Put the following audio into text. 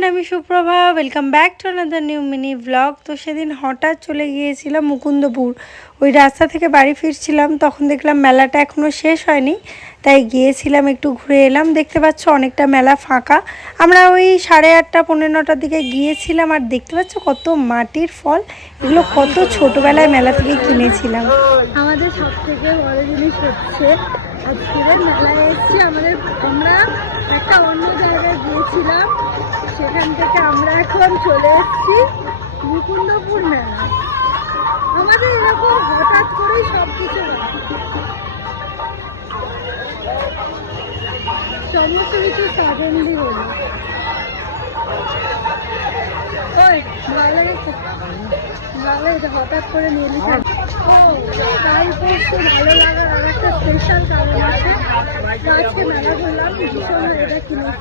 Everyone, আমি Suprabha. Welcome back to another new mini blog. তো সেদিন হঠাৎ চলে গিয়েছিলাম মুকুন্দপুর। ওই রাস্তা থেকে বাড়ি ফিরছিলাম, তখন দেখলাম মেলাটা এখনও শেষ হয়নি, তাই গিয়েছিলাম একটু ঘুরে এলাম। দেখতে পাচ্ছ অনেকটা মেলা ফাঁকা। আমরা ওই 8:30 পৌনে 9টার দিকে গিয়েছিলাম। আর দেখতে পাচ্ছ কত মাটির ফল, এগুলো কত ছোটোবেলায় মেলা থেকে কিনেছিলাম। আমাদের সব থেকে বড় জিনিস হচ্ছে আজকের মেলায় এসেছি। আমরা একটা অন্য জায়গায় গিয়েছিলাম, সেখান থেকে আমরা এখন চলে এসেছি মুকুন্দপুর মেলা। আমাদের এরকম হঠাৎ করেই সব কিছু সমস্ত কিছু সাডেনলি হলো। হঠাৎ করে নিয়ে তাই পড়ছে ভালো লাগার আর একটা স্পেশাল কারণ আছে। আজকে মেলা করলাম ভীষণ এটা কিনে